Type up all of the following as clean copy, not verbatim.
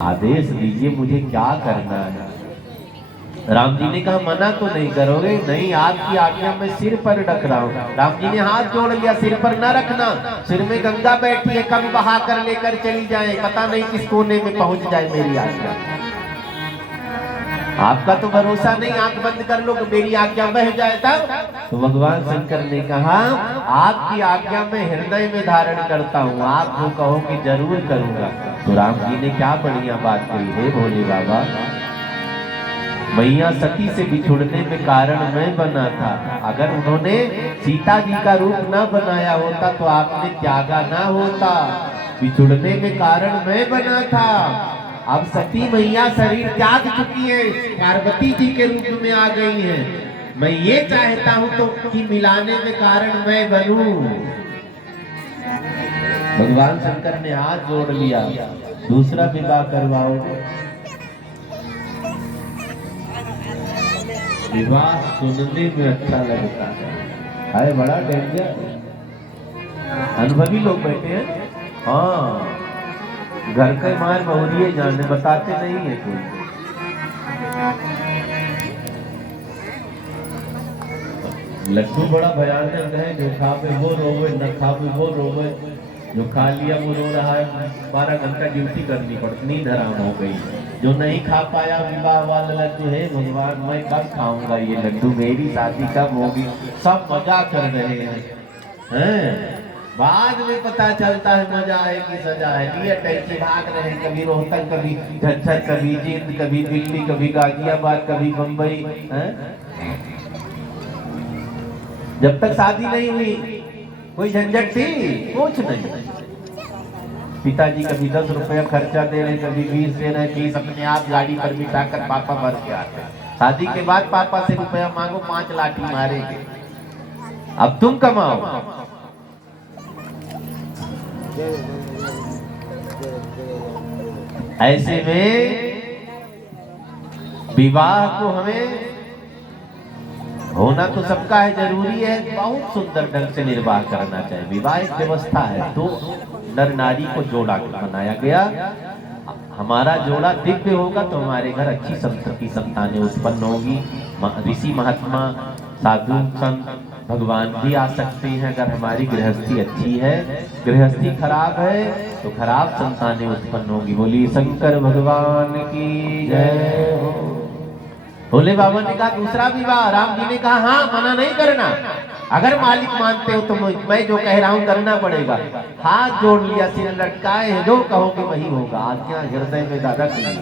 आदेश दीजिए मुझे क्या करना है। राम जी ने कहा मना तो नहीं करोगे? नहीं, आपकी आज्ञा में सिर पर रख रहा हूँ। राम जी ने हाथ जोड़ लिया, सिर पर न रखना, सिर में गंगा बैठी है, कब बहा कर लेकर चली जाए, पता नहीं किस कोने में पहुंच जाए मेरी आज्ञा। आपका तो भरोसा नहीं, आंख बंद कर लो कि मेरी आज्ञा बह जाए तब। तो भगवान शंकर ने कहा आपकी आज्ञा में हृदय में धारण करता हूँ, आप जो कहोगे जरूर करूंगा। तो राम जी ने क्या बढ़िया बात कही, हे भोले बाबा, मैया सती से बिछुड़ने में कारण मैं बना था। अगर उन्होंने सीता जी का रूप न बनाया होता तो आपने त्यागा ना होता, बिछुड़ने में कारण मैं बना था। अब सती मैया शरीर त्याग चुकी है, पार्वती जी के रूप में आ गई है। मैं ये चाहता हूं तो कि मिलाने में कारण मैं बनूं। भगवान शंकर ने हाथ जोड़ लिया, दूसरा विवाह करवाओ। विवाह सुनने में अच्छा लगता है, बड़ा डेंजर। अनुभवी लोग बैठे हैं, हाँ, घर के मार बहुरिये जाने, बताते नहीं है कोई। लड्डू बड़ा भयानक है, जो खावे वो रोवे, न खावे वो रोवे। जो खा लिया वो रो रहा है, 12 घंटा ड्यूटी करनी पड़ती, नींद हराम हो गई। जो नहीं खा पाया विवाह वाला लड्डू, है भगवान मैं कब खाऊंगा ये लड्डू, मेरी शादी कब होगी। सब मजा कर रहे हैं, बाद में पता चलता है मजा है कि सजा है। लिए टैक्सी भाग रहे, कभी रोहतक, कभी झज्जर, कभी जींद, कभी दिल्ली, कभी गाजियाबाद, कभी बम्बई। जब तक शादी नहीं हुई कोई झंझट थी? कुछ नहीं। पिताजी कभी 10 रुपया खर्चा दे रहे, कभी 20 दे रहे, 20 अपने आप गाड़ी पर बिठाकर पापा भर के आते। शादी के बाद पापा से रुपया मांगो, 5 लाठी मारेंगे, अब तुम कमाओ। ऐसे में विवाह को हमें होना तो सबका है, जरूरी है, बहुत सुंदर ढंग से निर्वाह करना चाहिए। विवाह एक व्यवस्था है, तो नर नारी को जोड़ा बनाया गया। हमारा जोड़ा दिव्य होगा तो हमारे घर अच्छी संतति संतानें उत्पन्न होगी। ऋषि महात्मा साधु संत भगवान भी आ सकते हैं अगर हमारी गृहस्थी अच्छी है। गृहस्थी खराब है तो खराब संतानें उत्पन्न होगी। बोली शंकर भगवान की जय हो। भोले बाबा ने कहा दूसरा विवाह। राम जी ने कहा हाँ, मना नहीं करना, अगर मालिक मानते हो तो मैं जो कह रहा हूं करना पड़ेगा। हाथ जोड़ लिया, सिर लटकाए, जो कहोगे वही होगा, आज्ञा हृदय में रख ली।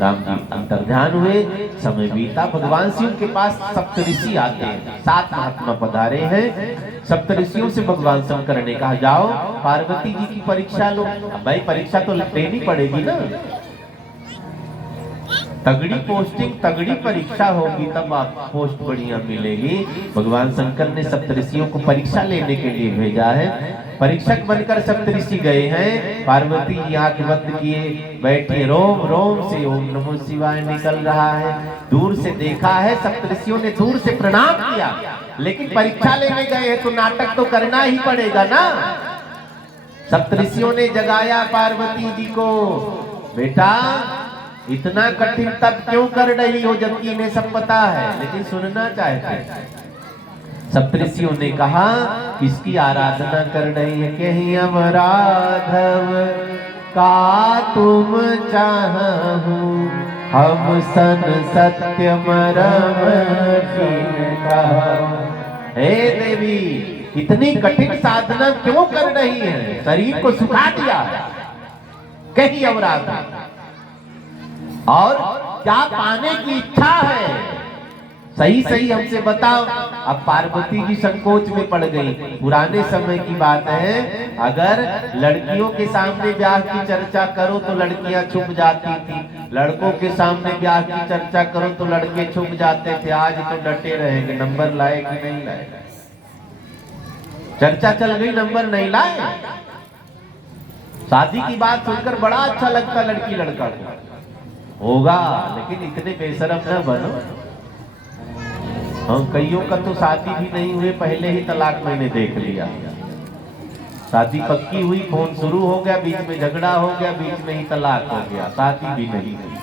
राम जी अंतर्ध्यान हुए, समय बीता। भगवान शिव के पास सप्तऋषि आते हैं, 7 महात्मा पधारे हैं। सप्तऋषियों से भगवान शंकर ने कहा जाओ पार्वती जी की परीक्षा लो। भाई परीक्षा तो लेनी पड़ेगी ना, तगड़ी पोस्टिंग, तगड़ी परीक्षा होगी तब आप पोस्ट बढ़िया मिलेगी। भगवान शंकर ने सप्तऋषियों को परीक्षा लेने के लिए भेजा है। परीक्षक बनकर सप्तऋषि गए हैं। पार्वती जी आंख बंद किए बैठे, रोम रोम से ओम नमो शिवाय निकल रहा है। दूर से देखा है, सप्तऋषियों ने दूर से प्रणाम किया, लेकिन परीक्षा लेने गए हैं तो नाटक तो करना ही पड़ेगा ना। सप्तऋषियों ने जगाया पार्वती जी को, बेटा इतना कठिन तब क्यों कर रही हो जबकि इन्हें सब पता है, लेकिन सुनना चाहते। सप्तऋषियों ने कहा किसकी आराधना कर रही है? कहीं अमराधव का तुम चाहूं, हम सन सत्य मरम हे देवी, इतनी कठिन साधना क्यों कर रही है? शरीर को सुखा दिया, कहीं अमराधव, और क्या पाने की इच्छा है? सही सही हमसे बताओ। अब पार्वती जी संकोच में पड़ गई। पुराने समय की बात है, अगर लड़कियों के सामने ब्याह की चर्चा करो तो लड़कियां छुप जाती थी, लड़कों के सामने ब्याह की चर्चा करो तो लड़के छुप जाते थे। आज तो डटे रहेंगे, नंबर लाए कि नहीं लाए। चर्चा चल गई, नंबर नहीं लाए। शादी की बात सुनकर बड़ा अच्छा लगता लड़की लड़का को, होगा, लेकिन इतने बेशरम न बनो। हम कईयों का तो शादी भी नहीं हुए, पहले ही तलाक मैंने देख लिया। शादी पक्की हुई, फोन शुरू हो गया, बीच में झगड़ा हो गया, बीच में ही तलाक हो गया, शादी भी नहीं हुई।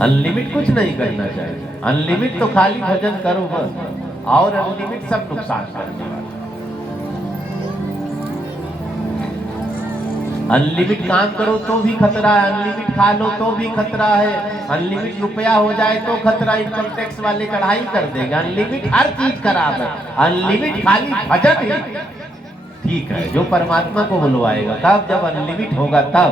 अनलिमिट कुछ नहीं करना चाहिए। अनलिमिट तो खाली भजन करो बस, और अनलिमिट सब नुकसान करने वाला। अनलिमिट काम करो तो भी खतरा है, अनलिमिट खा लो तो भी खतरा है, अनलिमिट रुपया हो जाए तो खतरा, इनकम टैक्स वाले चढ़ाई कर देंगे। अनलिमिट हर चीज खराब है, अनलिमिट खाली भजन ही ठीक है, जो परमात्मा को बुलवाएगा। कब? जब अनलिमिट होगा तब।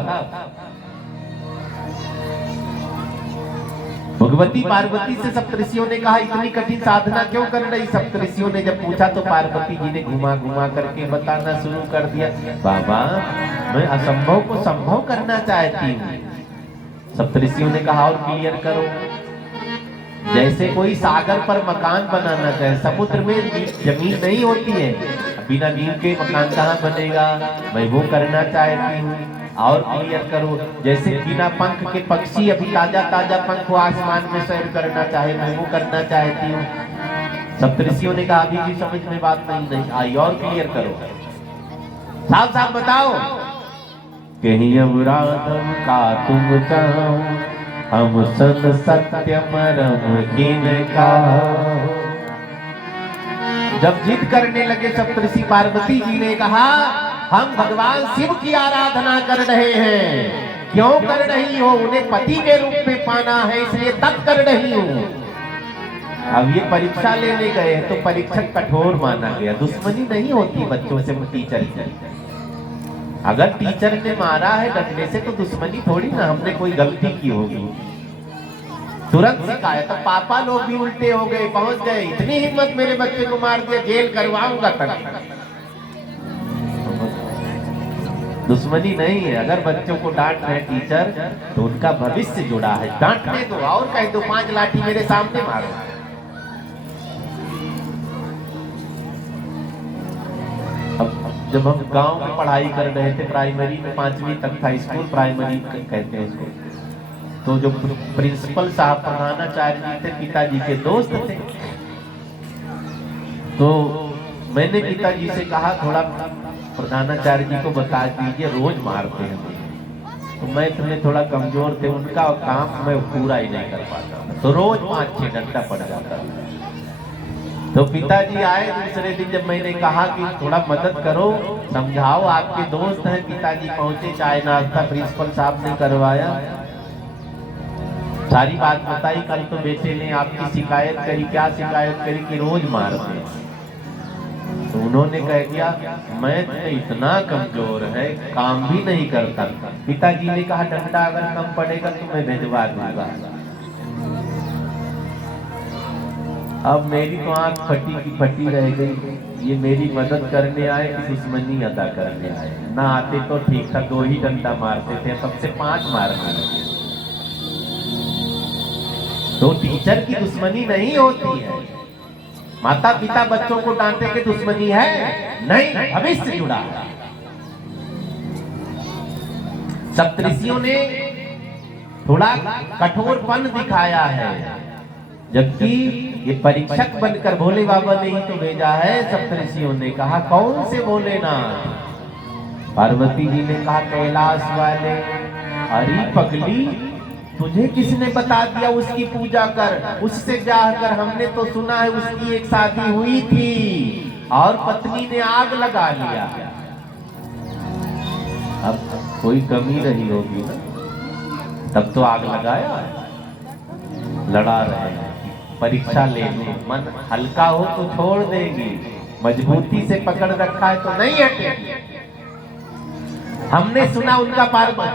भगवती पार्वती से सप्तऋषियों ने कहा इतनी कठिन साधना क्यों कर रही? सप्तऋषियों ने जब पूछा तो पार्वती जी ने घुमा घुमा करके बताना शुरू कर दिया, बाबा मैं असंभव को संभव करना चाहती हूँ। सप्तऋषियों ने कहा और क्लियर करो। जैसे कोई सागर पर मकान बनाना चाहे, समुद्र में जमीन नहीं होती है, बिना नींव के मकान कहाँ बनेगा? मैं वो करना चाहती हूँ। और क्लियर करो, जैसे बिना पंख के पक्षी अभी ताजा ताजा पंख को आसमान में सैर करना चाहे, मैं वो करना चाहती हूँ। सप्तऋषियों ने कहा अभी भी समझ में बात नहीं आई, और क्लियर करो, साफ साफ बताओ। कहीं अवराधम का तुम चाहो, हम सन सत्य परम किनका। जब जिद करने लगे सप्तऋषि, पार्वती जी ने कहा हम भगवान शिव की आराधना कर रहे हैं। क्यों कर रही हो? उन्हें पति के रूप में पाना है, इसलिए तब कर रही हूँ। अब ये परीक्षा लेने गए तो परीक्षक कठोर माना गया। दुश्मनी नहीं होती बच्चों से टीचर की। अगर टीचर ने मारा है डंडे से तो दुश्मनी थोड़ी ना, हमने कोई गलती की होगी, तुरंत सिखाया। तो पापा लोग भी उल्टे हो गए, पहुंच गए, इतनी हिम्मत मेरे बच्चे को मार दिया, जेल करवाऊंगा तक। दुश्मनी नहीं है। अगर बच्चों को डांट रहे टीचर तो उनका भविष्य जुड़ा है, डांटने दो और कह दो 5 लाठी मेरे सामने मारो। अब जब हम गांव में पढ़ाई कर रहे थे, प्राइमरी में 5वीं तक था, स्कूल प्राइमरी कहते हैं उसको, तो जो प्रिंसिपल साहब प्रधानाचार्य जी थे, पिताजी के दोस्त थे। तो मैंने पिताजी से कहा थोड़ा प्रधानाचार्य जी को बता दीजिए, रोज मारते हैं। तो मैं इतने थोड़ा कमजोर थे, उनका काम मैं पूरा ही नहीं कर पाता, तो रोज 5-6 घंटा पड़ जाता। तो पिताजी आए दूसरे दिन, जब मैंने कहा कि थोड़ा मदद करो, समझाओ, आपके दोस्त हैं। पिताजी पहुंचे, चाय नाश्ता प्रिंसिपल साहब ने करवाया, सारी बात बताई। कल तो बेटे ने आपकी शिकायत करी। क्या शिकायत करी? कि रोज मारते हैं। तो उन्होंने कह दिया मैं इतना कमजोर है, काम भी नहीं करता। पिताजी ने कहा डंडा अगर कम पड़ेगा तो मैं भिजवा दूंगा। अब मेरी तो आंख फटी की फटी रह गई। ये मेरी मदद करने आए कि दुश्मनी अदा करने आए? ना आते तो ठीक था, 2 ही डंडा मारते थे, सबसे 5 मारने लगे। तो टीचर की दुश्मनी नहीं होती है, माता पिता बच्चों को डांटे के दुश्मनी है नहीं, भविष्य जुड़ा है। सप्तऋषियों ने थोड़ा कठोरपन दिखाया है, जबकि ये परीक्षक बनकर भोले बाबा ने ही तो भेजा है। सप्तऋषियों ने कहा कौन से भोलेनाथ? पार्वती जी ने कहा कैलाश वाले। अरे पगली, तुझे किसने बता दिया उसकी पूजा कर, उससे ब्याह कर? हमने तो सुना है उसकी एक शादी हुई थी और पत्नी ने आग लगा लिया। अब कोई कमी रही होगी ना, तब तो आग लगाया। लड़ा रहे हैं, परीक्षा लेने, मन हल्का हो तो छोड़ देगी, मजबूती से पकड़ रखा है तो नहीं हटेगी। हमने सुना उनका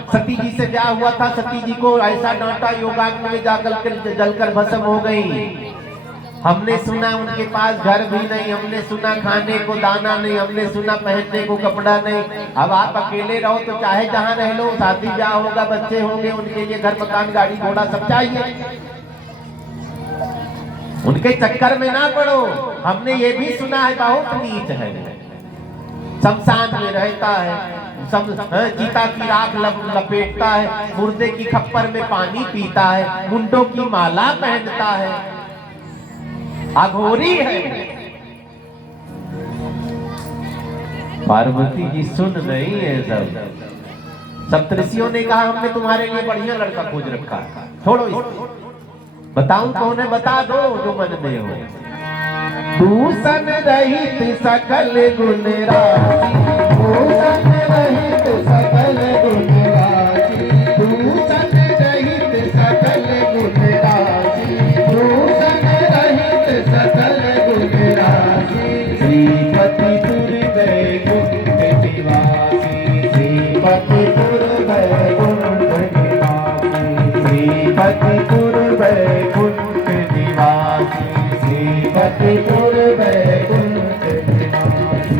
सती जी से ब्याह हुआ था, सती जी को ऐसा डांटा, योगाग्नि में जाकर जलकर भस्म हो गई। हमने सुना उनके पास घर भी नहीं, हमने सुना खाने को दाना नहीं, हमने सुना पहनने को कपड़ा नहीं। अब आप अकेले रहो तो चाहे जहां रह लो, शादी ब्याह होगा, बच्चे होंगे, उनके लिए घर मकान गाड़ी घोड़ा सब चाहिए। उनके चक्कर में ना पड़ो। हमने ये भी सुना है बहुत नीच है, शमशान में रहता है, चीता की राख लपेटता है, मुर्दे की खप्पर में पानी पीता है, मुंडों की माला पहनता है। अघोरी है। पार्वती जी सुन नहीं है सब। सप्तऋषियों ने कहा हमने तुम्हारे लिए बढ़िया लड़का खोज रखा, छोड़ो इसको। बताऊं कौन है, बता दो जो मन में हो। दूषण रहित सकल गुण राशि, दूषण रहित सकल गुण राशि, दूषण रहित सकल गुण राशि, दूषण रहित सकल गुण राशि। श्रीपतिपुर वैकुंठ निवासी, श्रीपतिपुर वैकुंठ निवासी, श्रीपतिपुर वैकुंठ निवासी, श्रीपतिपुर वैकुंठ निवासी।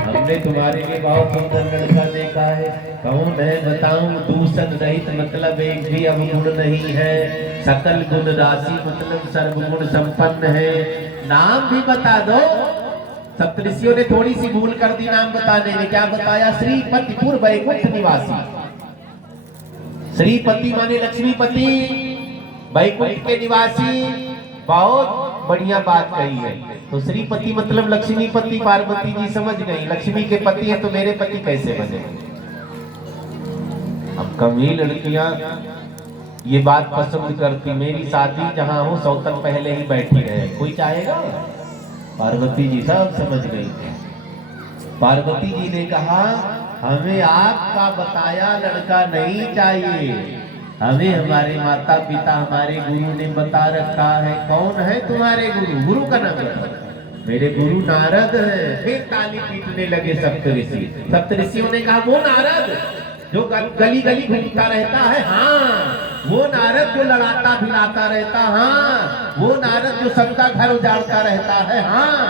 हमने तुम्हारे लिए बहुत सुंदर लड़का देखा है, कौन है बताऊं। दूषण रहित मतलब एक भी अवगुण नहीं है, सकल गुण राशि मतलब सर्वगुण संपन्न है। नाम भी बता दो। सप्तऋषियों ने थोड़ी सी भूल कर दी नाम बताने में। क्या बताया? श्रीपतिपुर वैकुंठ निवासी। श्रीपति माने लक्ष्मीपति, वैकुंठ के निवासी। बहुत बढ़िया बात कही है। तो श्रीपति मतलब लक्ष्मीपति। पार्वती जी समझ गई, लक्ष्मी के पति है तो मेरे पति कैसे बने। अब कमी लड़कियां ये बात पसंद करती, मेरी शादी जहां हो सौतन पहले ही बैठी रहे, कोई चाहेगा? पार्वती जी सब समझ गई। पार्वती जी ने कहा हमें आपका बताया लड़का नहीं चाहिए, हमें हमारे माता पिता हमारे गुरु ने बता रखा है। कौन है तुम्हारे गुरु? गुरु का नाम बताओ। मेरे गुरु नारद हैं। फिर ताली पीटने लगे सप्तऋषि। सप्तऋषियों ने कहा वो नारद जो गली गली घूमता रहता है, हाँ वो नारद जो लड़ाता भिड़ाता रहता, हाँ वो नारद जो सबका घर उजाड़ता रहता है, हाँ।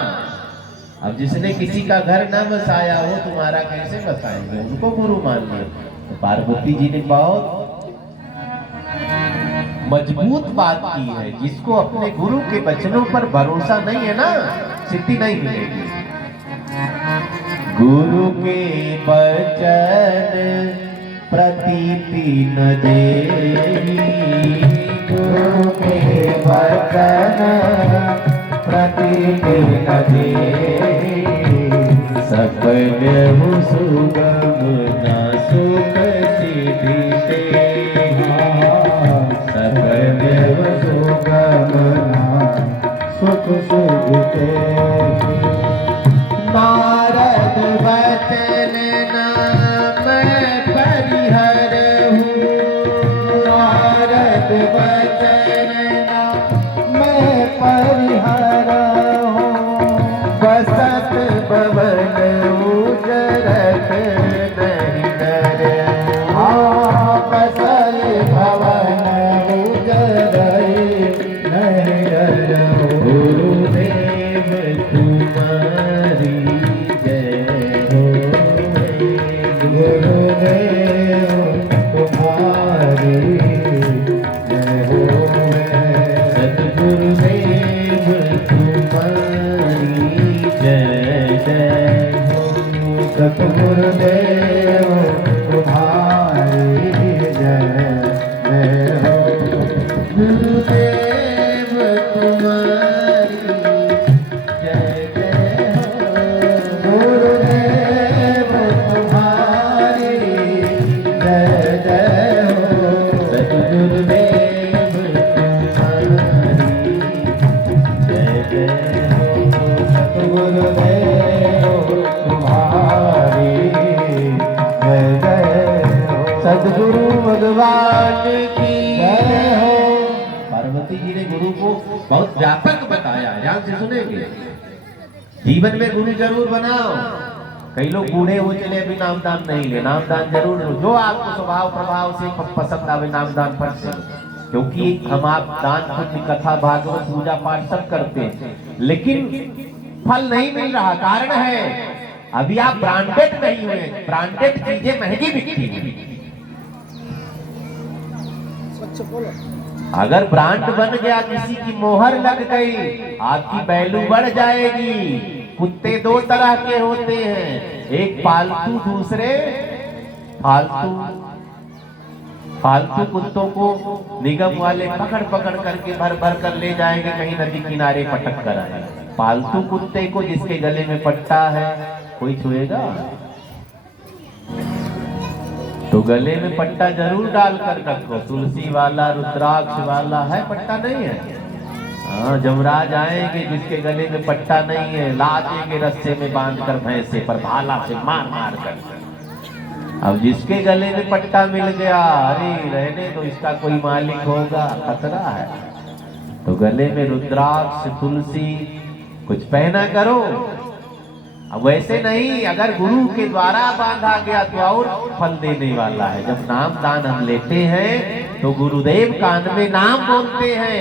अब जिसने किसी का घर न बसाया हो तुम्हारा कैसे बसाएंगे? उनको गुरु मान लिया। तो पार्वती जी ने बहुत मजबूत बात की है। जिसको अपने गुरु के वचनों पर भरोसा नहीं है ना, सिद्धि नहीं मिलेगी। गुरु के वचन प्रतीति न देवी, गुरु के वचन प्रतीति न देवी, सकल सुगम न सुख सिद्धि ते, सकल सुगम न सुख सिद्धि ते। नारद वचन नाम परिहर हूँ, नारद वचन नाम परिहर हूँ, बसत भवन उजरत नहीं डर, बसल भवन उजर नहीं डर। गुरुदेव तुम्हारी जय हो, गुरुदेव तुम्हारी जय हो, सतगुरुदेव तुम्हारी जय जय हो, सतगुरुदेव तुम्हारी जय जय हो, गुरुदेव तुम्हारी जय जय हो, गुरुदेव तुम्हारी जय जय हो, सतगुरुदेव तुम्हारी जय जय हो, सतगुरुदेव तुम्हारी जय जय हो, सतगुरु भगवान की जय हो। पार्वती जी ने गुरु को बहुत व्यापक बताया। ध्यान से सुनेंगे। जीवन में गुरु जरूर बनाओ। कई लोग बूढ़े हो चले अभी नामदान नहीं ले, नामदान जरूर लो। जो आपको स्वभाव प्रभाव से पसंद आवे नामदान फट से, क्योंकि हम आप दान पुण्य कथा भागवत पूजा पाठ सब करते हैं, लेकिन फल नहीं मिल रहा। कारण है अभी आप ब्रांडेड नहीं हुए। ब्रांडेड चीजें महंगी बिकती हैं। अगर ब्रांड बन गया, किसी की मोहर लग गई, आपकी वैल्यू बढ़ जाएगी। कुत्ते दो तरह के होते हैं, एक पालतू दूसरे फालतू। फालतू कुत्तों को निगम वाले पकड़ पकड़ करके भर भर कर ले जाएंगे, कहीं नदी किनारे पटक कर आएंगे। पालतू कुत्ते को जिसके गले में पट्टा है कोई छुएगा? तो गले में पट्टा जरूर डाल कर रखो, तुलसी वाला, रुद्राक्ष वाला है, पट्टा नहीं है। हाँ, जमराज आएंगे, जिसके गले में पट्टा नहीं है ला देंगे रस्से में बांध कर भैंसे पर भाला से मार मार कर। अब जिसके गले में पट्टा मिल गया, अरे रहने तो इसका कोई मालिक होगा, खतरा है। तो गले में रुद्राक्ष, तुलसी कुछ पहना करो। अब वैसे नहीं, अगर गुरु के द्वारा बांधा गया तो और फल देने वाला है। जब नाम दान हम लेते हैं तो गुरुदेव कान में नाम बोलते हैं,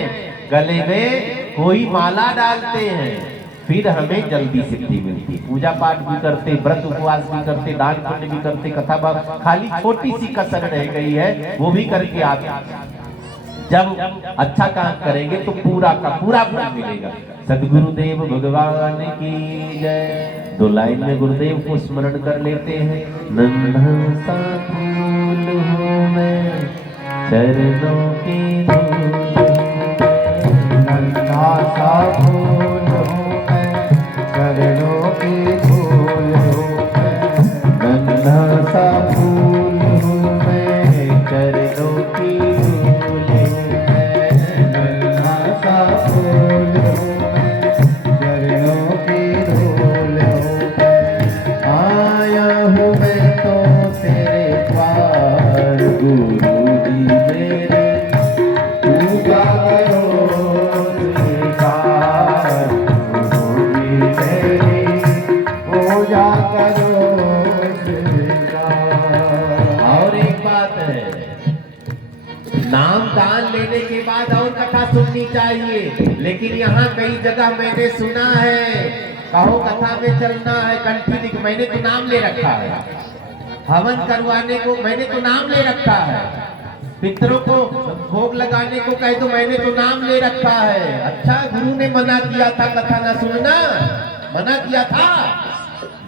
गले में कोई माला डालते हैं, फिर हमें जल्दी सिद्धि मिलती। पूजा पाठ भी करते, व्रत उपवास भी करते, दान पुण्य भी करते, कथा बात, खाली छोटी सी कसर रह गई है वो भी करके आते। जब अच्छा काम करेंगे तो पूरा का पूरा फल मिलेगा। सदगुरुदेव भगवान की जय। 2 लाइन में गुरुदेव को स्मरण कर लेते हैं। नन्हा सा फूल हूँ मैं चरणों की धूल, नन्हा सा फूल हूँ मैं चरणों की धूल हूँ मैं, नन्हा सा फूल हूँ मैं चरणों की धूल हूँ मैं, नन्हा सा फूल हूँ मैं चरणों की धूल हूँ मैं। आया हूँ मैं तो तेरे द्वार, गुरु जी मेरे पूजा करो स्वीकार, गुरु जी मेरी पूजा करो स्वीकार। और एक बात है, नाम दान लेने के बाद और कथा सुननी चाहिए, लेकिन यहाँ कई जगह मैंने सुना है, कहो कथा में चलना है कंठी दिख, मैंने तो नाम ले रखा है, हवन करवाने को मैंने तो नाम ले रखा है, पितरों को भोग लगाने को कहे तो मैंने तो नाम ले रखा है। अच्छा, गुरु ने मना किया था कथा ना सुनना? मना किया था?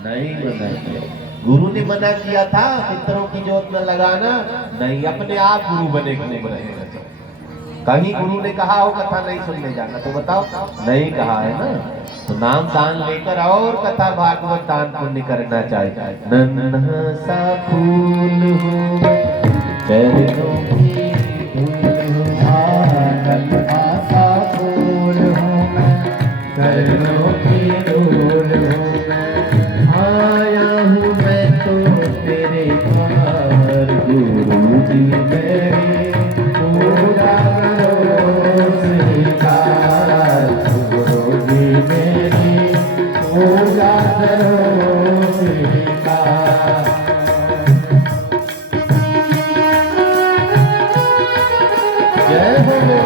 नहीं मना किया। गुरु ने मना किया था पितरों की जोत में लगाना? नहीं, अपने आप गुरु बने घूम रहे हैं। कहीं गुरु ने कहा हो कथा नहीं सुनने जाना? तो बताओ, नहीं कहा है ना। तो नाम दान लेकर और कथा भागवत दान पुण्य करना चाहिए। नन्हा सा फूल हूँ चरणों की धूल हूँ, नन्हा सा फूल हूँ मैं चरणों की धूल हूँ मैं। आया हूँ मैं तो तेरे द्वार, गुरु जी मेरी पूजा करो स्वीकार, गुरु जी मेरी पूजा करो स्वीकार। जय हो।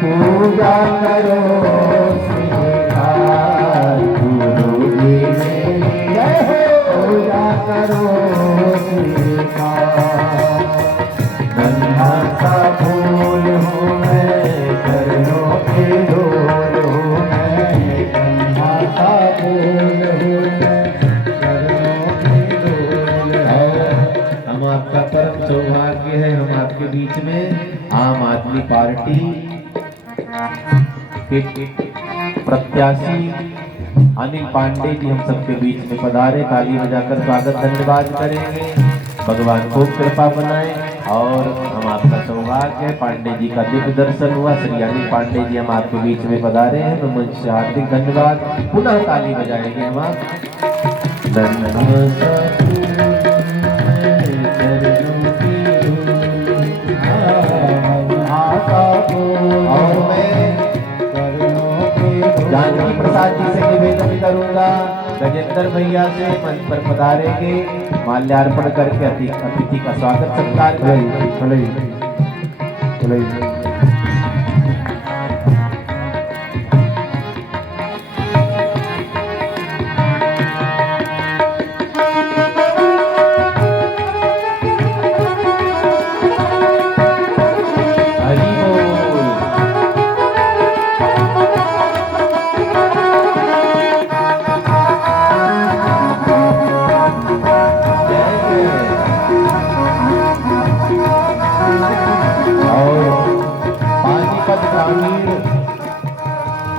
पूजा करो स्वीकार। पार्टी के प्रत्याशी अनिल पांडे जी हम सबके बीच में पधारे। ताली बजाकर स्वागत धन्यवाद करेंगे। भगवान खूब कृपा बनाए और हम आपका सौभाग्य है, पांडे जी का दिव्य दर्शन हुआ। श्री अनिल पांडे जी हम आपके बीच में पधारे हैं, तो मंच से हार्दिक धन्यवाद। पुनः ताली बजाएंगे हम आप। और मैं जानकी प्रसाद जी से निवेदन करूंगा, गजेंद्र भैया से मंच पर पधारेंगे, माल्यार्पण करके अतिथि का स्वागत सत्कार करेंगे।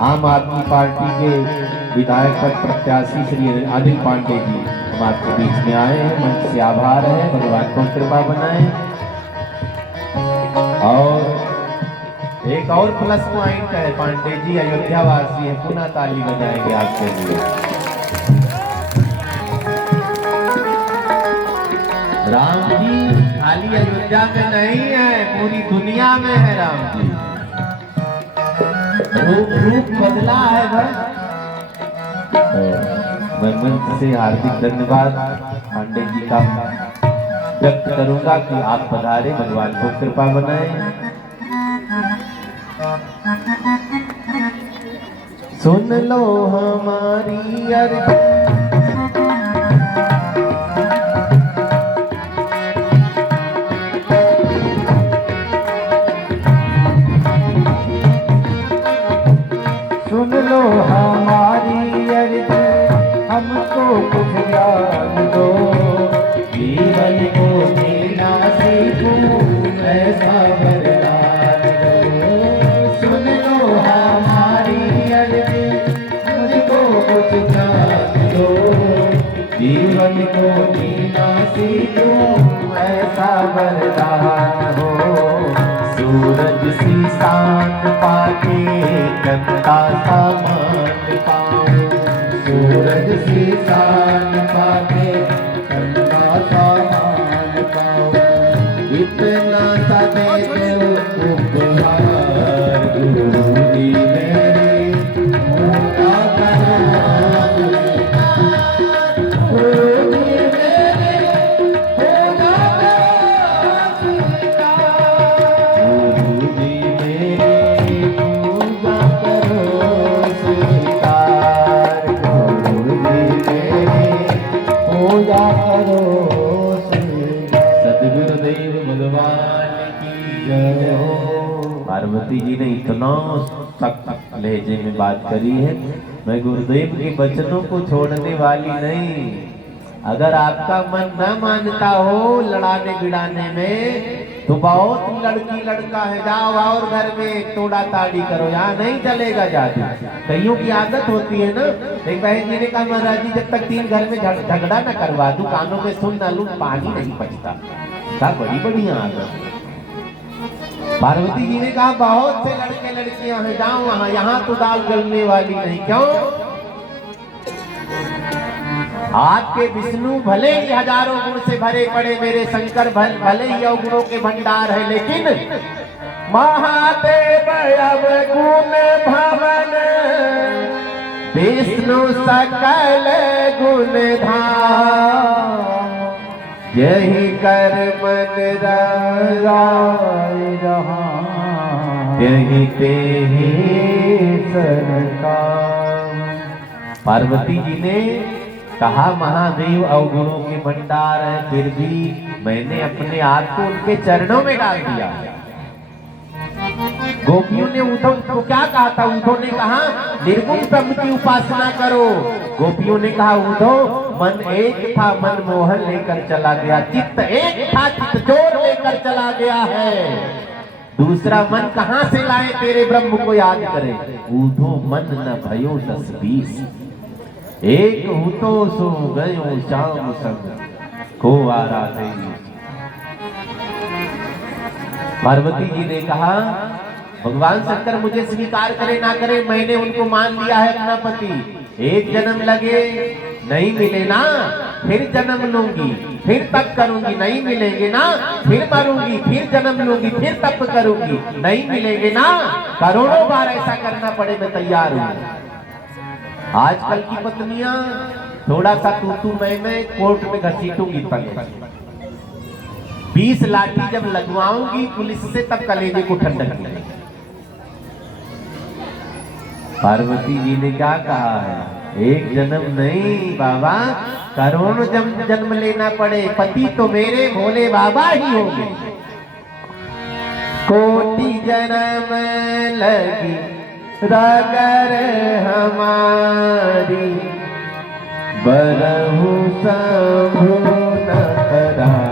आम आदमी पार्टी के विधायक पद प्रत्याशी श्री अनिल पांडे जी हम आपके बीच में आए हैं, मंच से आभार है। भगवान को कृपा बनाए। और एक और प्लस पॉइंट है, पांडे जी अयोध्या वासी है, पुनः ताली बजाएंगे आपके लिए। राम जी खाली अयोध्या में नहीं है, पूरी दुनिया में है राम जी। रूप बदला है भाई। मैं मंच से हार्दिक धन्यवाद पांडे जी का व्यक्त करूंगा कि आप पधारे, भगवान को कृपा बनाए। सुन लो हमारी अर्जी, सुन लो हमारी अर्जी, हमको कुछ ज्ञान दो, जीवन को जीना सीखूं ऐसा वरदान दो। सुन लो हमारी अर्जी, मुझको कुछ ज्ञान दो, जीवन को जीना सीखूं ऐसा वरदान हो। सूरज सी शान पाके गंगा सा मान पाऊं, सूरज सी शान पाके गंगा सा मान पाऊं। इतना सा दे दो उपहार गुरु जी मेरे, पूरा करो गुरु जी मेरे, पूरा करो गुरु जी मेरे, पूजा करो स्वीकार, गुरु जी मेरे, पूजा करो स्वीकार। सद्गुरुदेव भगवान की जय हो। पार्वती जी ने इतना सख्त लहजे में बात करी है, मैं गुरुदेव के वचनों को छोड़ने वाली नहीं। अगर आपका मन न मानता हो लड़ाने भिड़ाने में, तो बहुत लड़की लड़का है, जाओ और घर में तोड़ा ताड़ी करो, यहाँ नहीं चलेगा जादू। कईयों की आदत होती है ना। एक बहन जी ने कहा महाराज जी जब तक 3 घर में झगड़ा न करवा दूं, कानों में सुन न लूं, पानी नहीं बचता। क्या बड़ी बढ़िया आदत। पार्वती जी ने कहा बहुत से लड़के लड़कियां हैं, जाओ वहां, यहाँ तो दाल गलने वाली नहीं। क्यों? आपके विष्णु भले ही हजारों गुण से भरे पड़े, मेरे शंकर भले ही अवगुणों के भंडार है, लेकिन महादेव अवगुण भवन, विष्णु सकल गुण धाम। यही कर मन राय रहा, यही ते ही सरकार। पार्वती जी ने कहा महादेव अवगुणों के भंडार है, फिर भी मैंने अपने हाथ को उनके चरणों में डाल दिया। गोपियों ने उद्धव को क्या कहा था? उद्धव ने कहा निर्गुण ब्रह्म की उपासना करो। गोपियों ने कहा उद्धव मन एक था, मन मोहन लेकर चला गया, चित्त एक था, चित्त चोर लेकर चला गया है। दूसरा मन कहां से लाए तेरे ब्रह्म को याद करे। ऊधो मन न भयो 10-20, एक हूतो सो गयो श्याम संग, को आराधे। पार्वती जी ने कहा भगवान शंकर मुझे स्वीकार करे ना करे, मैंने उनको मान लिया है अपना पति। एक जन्म लगे नहीं मिले ना, फिर जन्म लूंगी, फिर तप करूंगी, नहीं मिलेंगे ना, फिर मरूंगी, फिर जन्म लूंगी, फिर तप करूंगी, नहीं मिलेंगे ना, करोड़ों बार ऐसा करना पड़े मैं तैयार हूं। आजकल की पत्नियां थोड़ा सा तू मैं कोर्ट में घसीटूंगी पहले, 20 लाठी जब लगवाऊंगी पुलिस से तब कलेजे को ठंडक मिलेगी। पार्वती जी ने क्या कहा है, एक जन्म नहीं बाबा, करोड़ों जन्म लेना पड़े, पति तो मेरे भोले बाबा ही होंगे। कोटि जन्म लगी रगर हमारी, बरहु संभु न करा।